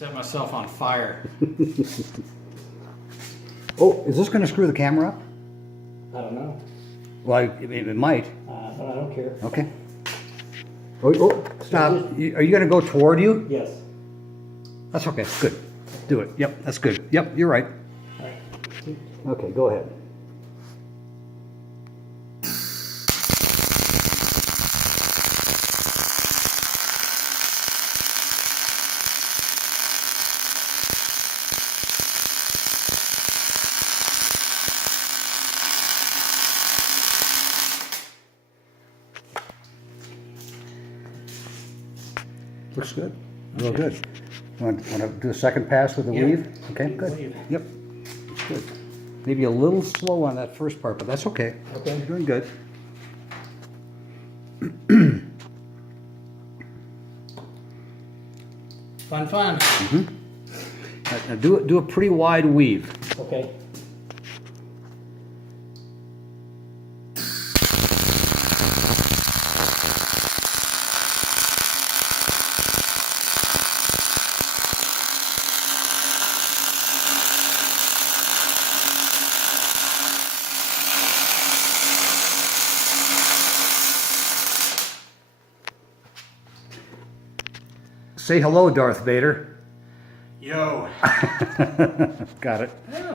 Set myself on fire. Oh, is this going to screw the camera up? I don't know. Well, it might. But I don't care. Okay. Oh, stop. Are you going to go toward you? Yes. That's okay. Good. Do it. Yep, that's good. Yep, you're right. All right. Okay, go ahead. Looks good. Real good. Want to do a second pass with the weave? Okay, good. Weave. Yep. Good. Maybe a little slow on that first part, but that's okay. Okay. You're doing good. Fun, fun. Now do a pretty wide weave. Okay. Say hello, Darth Vader. Yo. Got it.